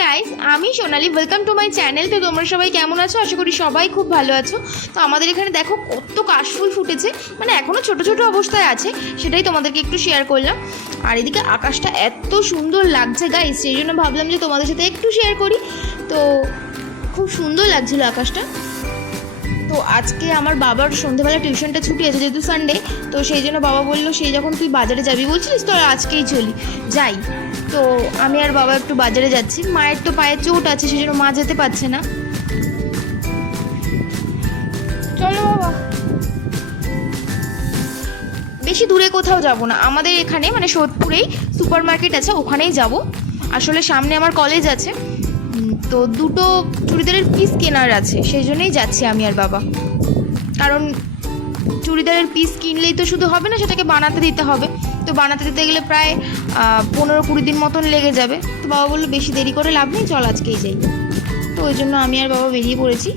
Guys, আমি সোনালি, welcome to my channel. তো তোমরা সবাই কেমন আছো? আশা করি সবাই খুব ভালো আছো। তো আমাদের এখানে দেখো কত কাশফুল ফুটেছে, মানে এখনও ছোট ছোট অবস্থায় আছে, সেটাই তোমাদেরকে একটু শেয়ার করলাম। আর এদিকে আকাশটা এত সুন্দর লাগছে গাইস, সেই জন্য ভাবলাম যে তোমাদের সাথে একটু শেয়ার করি। তো খুব সুন্দর লাগছিল আকাশটা। তো আজকে আমার বাবার সন্ধ্যেবেলা টিউশনটা ছুটি আছে, যেহেতু সানডে। তো সেই জন্য বাবা বললো, সেই যখন তুই বাজারে যাবি বলছিলিস, তো আজকেই চলি যাই। তো আমি আর বাবা একটু বাজারে যাচ্ছি। মায়ের তো পায়ে চোট আছে, সেই জন্য মা যেতে পারছে না। চলো বাবা। বেশি দূরে কোথাও যাব না, আমাদের এখানে মানে সোদপুরেই সুপার মার্কেট আছে, ওখানেই যাব। আসলে সামনে আমার কলেজ আছে, তো দুটো চুড়িদারের পিস কেনার আছে, সেই জন্যই যাচ্ছি আমি আর বাবা। কারণ চুড়িদারের পিস কিনলেই তো শুধু হবে না, সেটাকে বানাতে দিতে হবে। তো বানাতে দিতে গেলে প্রায় 15-20 দিন মতন লেগে যাবে। তো বাবা বললো বেশি দেরি করে লাভ নেই, চল আজকেই যাই। তো ওই জন্য আমি আর বাবা বেরিয়ে পড়েছি।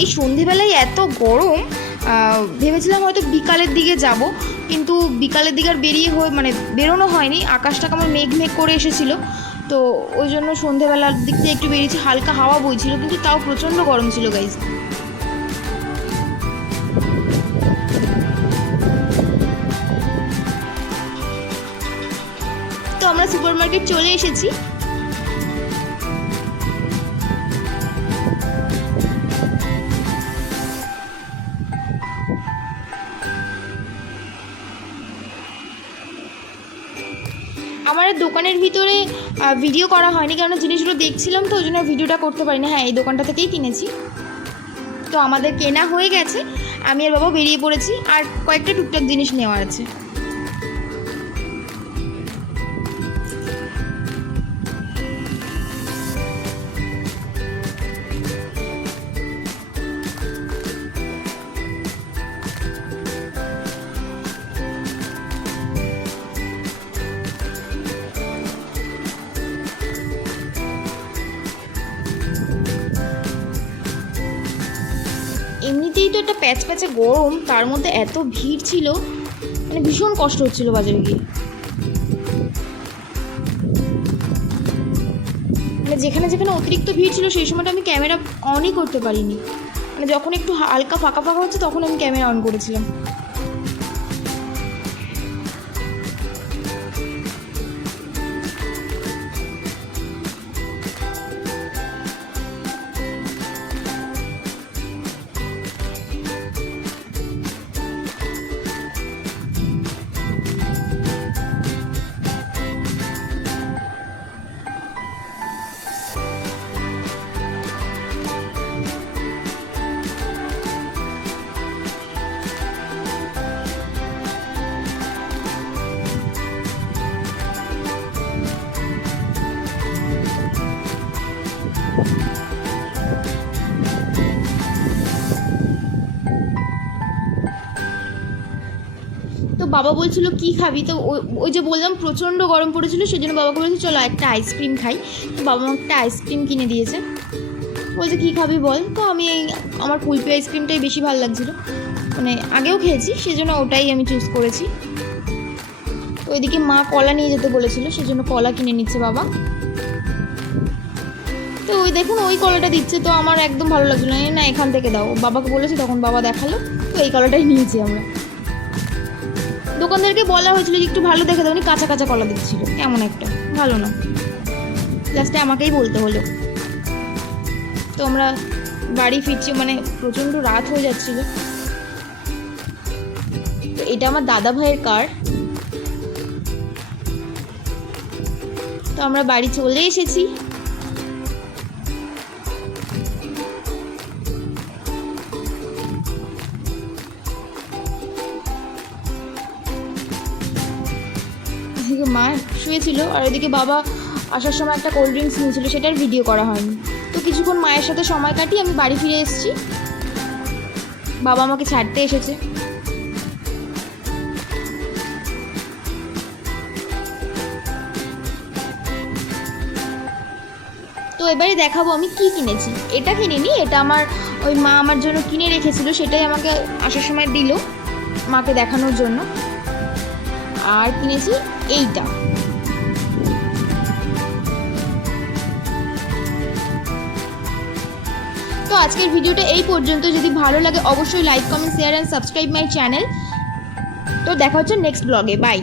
এই সন্ধেবেলায় এত গরম, ভেবেছিলাম হয়তো বিকালের দিকে যাব, কিন্তু বিকালের দিকে আর বেরোনো হয়নি। আকাশটা কেমন মেঘ মেঘ করে এসেছিলো, তো ওই জন্য সন্ধেবেলার দিক থেকে একটু বেরিয়েছি। হালকা হাওয়া বইছিল, কিন্তু তাও প্রচণ্ড গরম ছিল গাইজ। তো আমরা সুপার মার্কেট চলে এসেছি। আমার দোকানের ভিতরে ভিডিও করা হয়নি, কারণ জিনিসগুলো দেখছিলাম, তো ওই জন্য ভিডিওটা করতে পারিনি। হ্যাঁ, এই দোকানটা থেকেই কিনেছি। তো আমাদের কেনা হয়ে গেছে, আমি আর বাবা বেরিয়ে পড়েছি। আর কয়েকটা টুকটাক জিনিস নেওয়ার আছে। এমনিতেই তো একটা প্যাচপ্যাচে গরম, তার মধ্যে এত ভিড় ছিল, মানে ভীষণ কষ্ট হচ্ছিল বাজারে গিয়ে। মানে যেখানে যেখানে অতিরিক্ত ভিড় ছিল, সেই সময়টা আমি ক্যামেরা অনই করতে পারিনি। মানে যখন একটু হালকা ফাঁকা ফাঁকা হচ্ছে, তখন আমি ক্যামেরা অন করেছিলাম। তো বাবা বলছিল কি খাবি, তো ওই যে বললাম প্রচণ্ড গরম পড়েছিল, সেজন্য বাবাকে বলেছি চলো একটা আইসক্রিম খাই। তো বাবা আমাকে একটা আইসক্রিম কিনে দিয়েছে। বলছে কী খাবি বল। তো আমি আমার কুলপি আইসক্রিমটাই বেশি ভালো লাগছিলো, মানে আগেও খেয়েছি, সেজন্য ওটাই আমি চুজ করেছি। তো ওইদিকে মা কলা নিয়ে যেতে বলেছিল, সেজন্য কলা কিনে নিচ্ছে বাবা। তো ওই দেখুন ওই কলাটা দিচ্ছে, তো আমার একদম ভালো লাগছিলো না, এখান থেকে দাও। বাবাকে বলেছি, তখন বাবা দেখালো, তো এই কলাটাই নিয়েছি আমরা। দোকানদারকে বলা হয়েছিল যে একটু ভালো দেখে দাও, উনি কাঁচা কাঁচা কলা দিচ্ছিল, কেমন একটা ভালো না। লাস্টে আমাকেই বলতে হলো। তো আমরা বাড়ি ফিরছি, মানে প্রচণ্ড রাত হয়ে যাচ্ছিল। তো এটা আমার দাদা ভাইয়ের কার। তো আমরা বাড়ি চলে এসেছি। এদিকে মা শুয়েছিল, আর ওইদিকে বাবা আসার সময় একটা কোল্ড ড্রিঙ্কস নিয়েছিল, সেটার ভিডিও করা হয়নি। তো কিছুক্ষণ মায়ের সাথে সময় কাটিয়ে আমি বাড়ি ফিরে এসেছি। বাবা আমাকে ছাড়তে এসেছে। তো এবারে দেখাবো আমি কি কিনেছি। এটা কিনিনি, এটা আমার ওই মা আমার জন্য কিনে রেখেছিল, সেটাই আমাকে আসার সময় দিল মাকে দেখানোর জন্য। আর কিনেছি এইটা, তো আজকের ভিডিওটা এই পর্যন্ত। যদি ভালো লাগে অবশ্যই like, comment, share and subscribe my channel. তো দেখা হচ্ছে নেক্সট ব্লগে। বাই।